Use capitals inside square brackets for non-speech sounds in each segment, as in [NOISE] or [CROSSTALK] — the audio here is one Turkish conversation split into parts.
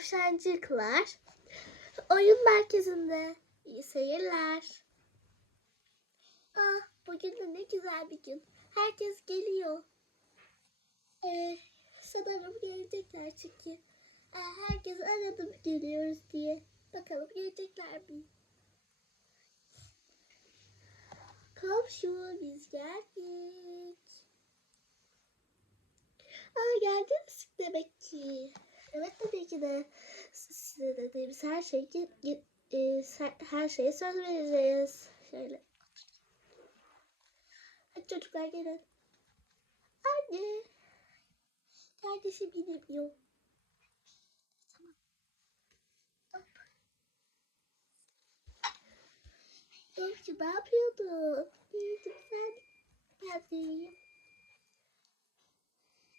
tavşancıklar oyun merkezinde. Seyirler. Ah, bugün de ne güzel bir gün. Herkes geliyor. Ee, sanırım gelecekler çünkü. Ee, herkes aradım geliyoruz diye. Bakalım gelecekler mi? Komşu biz geldik. Aa geldiniz demek ki. Evet tabii ki de size dediğimiz her şey e, her şeye söz vereceğiz. Şöyle. Hadi çocuklar gelin. Anne. Kardeşim gidemiyor. Tamam. Hop. Komşu ne yapıyordun? İyiydim sen. Ben de iyiyim.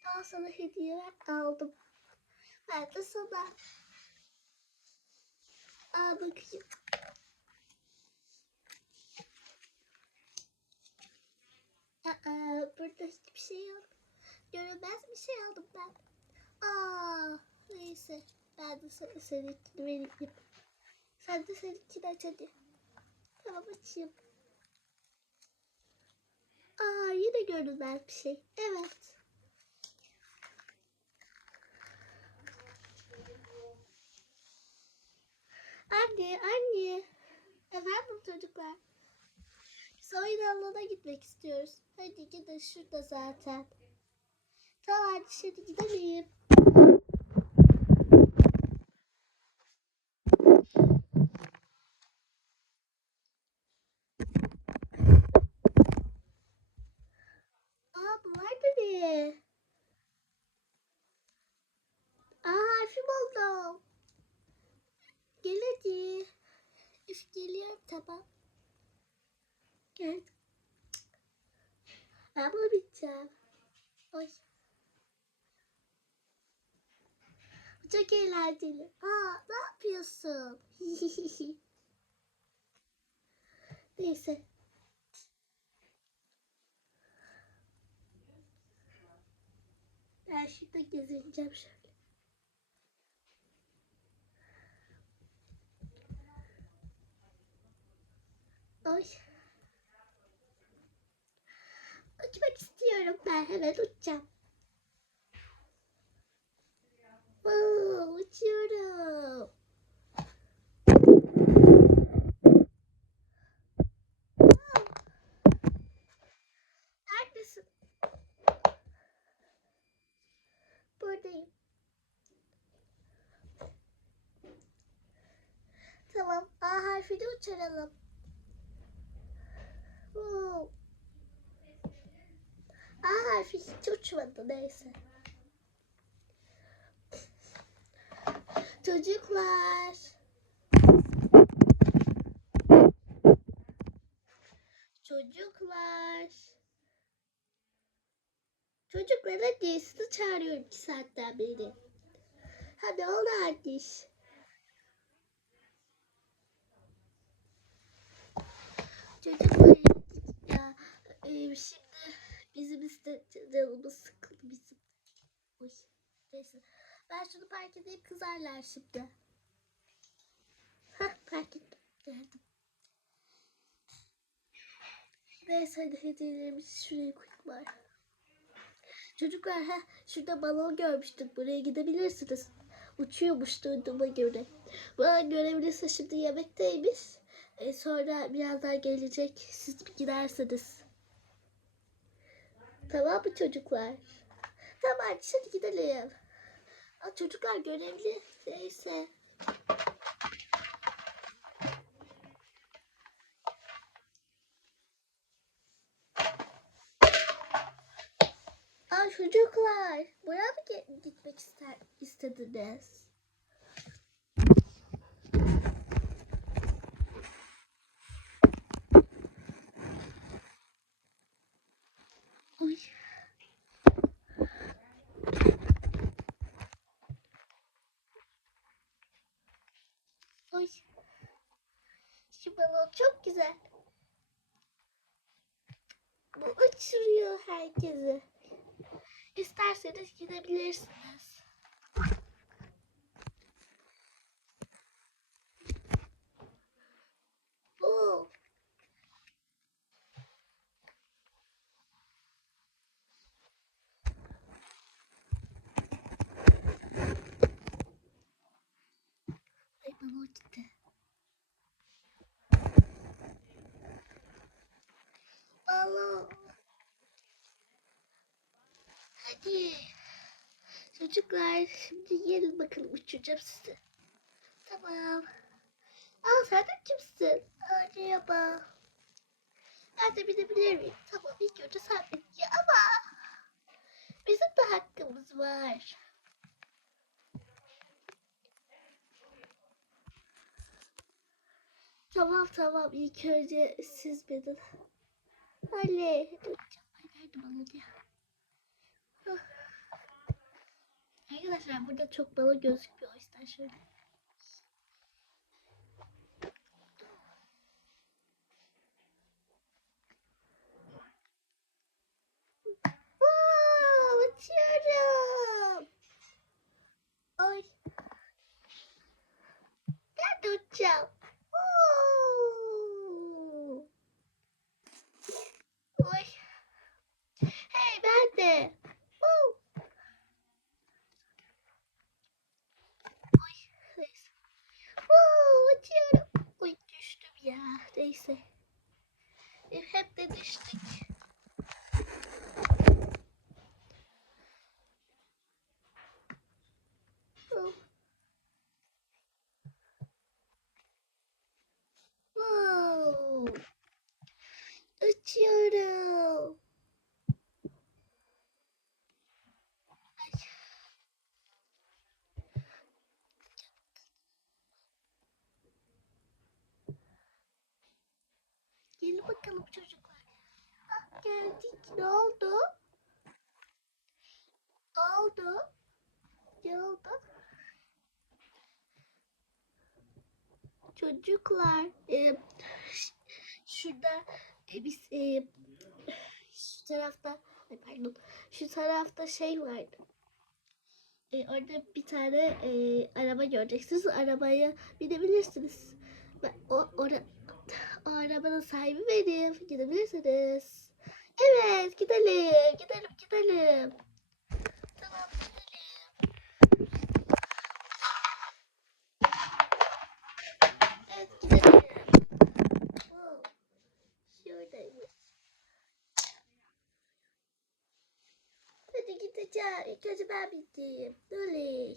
Al sana hediye aldım. De sana. Al bakayım. Aa, burada hiçbir şey yok. Görünmez bir şey aldım ben. Aa, neyse. Ben de sana seninkini vereyim. Sen de seninkini aç hadi. Tamam açayım. Aa, yine görünmez bir şey. Evet. Anne, anne. Efendim çocuklar. Biz oyun alanına gitmek istiyoruz. Hadi gidin şurada zaten. Tamam hadi şimdi gidelim. Aa bu var ne? Tamam. Gel. Ben bunu. Oy. Çok eğlenceli. Aa ne yapıyorsun? [LAUGHS] Neyse. Ben şimdi gezineceğim şöyle. Oy. Uçmak istiyorum ben hemen uçacağım. Oo, uçuyorum. Neredesin? Buradayım. Tamam. A harfini uçuralım. Hiç uçmadı neyse. Çocuklar. Çocuklar. Çocuklar hadi sizi çağırıyorum iki saatten beri. Hadi ol hadi. Çocuklar ya e, şimdi bizim işte canımız sıkıldı bizim. Uy, neyse. Ben şunu park edeyim kızarlar şimdi. Hah park ettim. Geldim. Neyse hadi hediyelerimizi şuraya koyayım bari. Çocuklar ha şurada balon görmüştük. Buraya gidebilirsiniz. Uçuyormuş duyduğuma göre. Bana görebilirse şimdi yemekteymiş. E, sonra birazdan gelecek. Siz gidersiniz. Tamam mı çocuklar? Tamam şimdi gidelim. Aa, çocuklar görevli. Neyse. Aa çocuklar. Buraya mı gitmek ister istediniz? Oy. Oy. Şu balon çok güzel. Bu uçuruyor herkesi. İsterseniz gidebilirsiniz. Baba gitti. Hadi. Çocuklar şimdi gelin bakın uçuracağım sizi. Tamam. Aa sen de kimsin? Merhaba. Ben de binebilir miyim? Tamam ilk önce sen bin. Ama bizim de hakkımız var. Tamam tamam ilk önce siz binin. Hadi. Nerede ya? Ah. Arkadaşlar burada çok balon gözükmüyor o yüzden şöyle. Wow, uçuyorum. Ay. Ben de uçacağım. Oo. Oy. Hey ben de. Woo. Oy. Neyse. Woo, uçuyorum. Oy düştüm ya. Neyse. E, Hep de düştük. Oh. Wow. Uçuyorum. Ay. Bakalım çocuklar. Ah, geldik. Ne oldu? Oldu? Ne oldu? Çocuklar, e, şurada e, biz e, şu tarafta, ay pardon, şu tarafta şey vardı. E, orada bir tane e, araba göreceksiniz. Arabaya binebilirsiniz. Ben, o, ora, arabanın sahibi benim. Gidebilirsiniz. Evet, gidelim, gidelim, gidelim. Tamam, gidelim. Evet, gidelim. Gideceğim. İlk önce ben bittim. Dolly.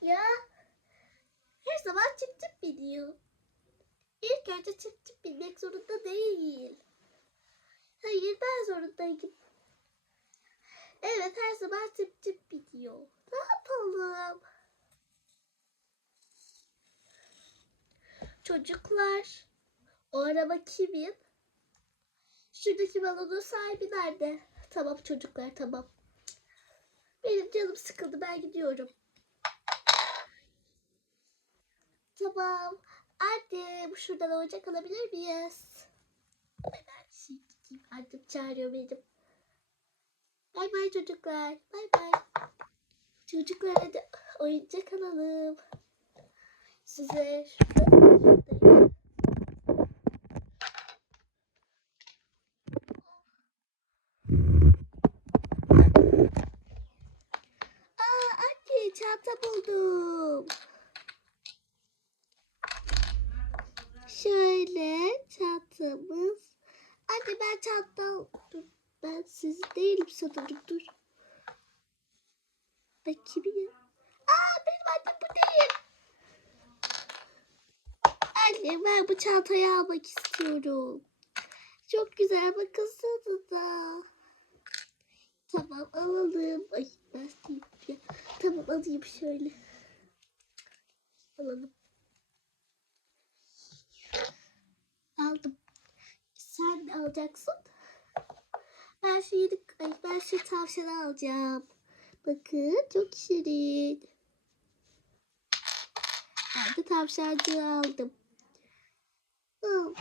Ya her zaman çıp çıp biliyor. İlk önce çıp çıp bilmek zorunda değil. Hayır ben zorundayım. Evet her zaman çıp çıp biliyor. Ne yapalım? Çocuklar o araba kimin? Şuradaki balonun sahibi nerede? Tamam çocuklar tamam. Benim canım sıkıldı ben gidiyorum. Tamam. Anne bu şuradan oyuncak alabilir miyiz? Ben bir şey gideyim. Annem çağırıyor benim. Bay bay çocuklar. Bay bay. Çocuklar hadi oyuncak alalım. Size şurada Aa anne çanta buldum. Şöyle çantamız. Ben çanta dur. Ben siz değilim sanırım dur. Bakayım ya. Aa benim annem bu değil. Anne ben bu çantayı almak istiyorum. Çok güzel bakılsana da. Tamam alalım. Ay ben ya. Tamam alayım şöyle. Alalım. Aldım. Sen alacaksın? Ben şu ben şu tavşanı alacağım. Bakın çok şirin. Ben de tavşancığı aldım. Al.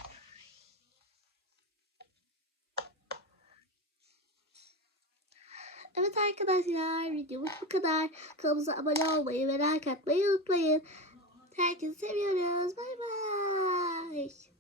Evet arkadaşlar videomuz bu kadar. Kanalımıza abone olmayı ve like atmayı unutmayın. Herkesi seviyoruz. Bay bay.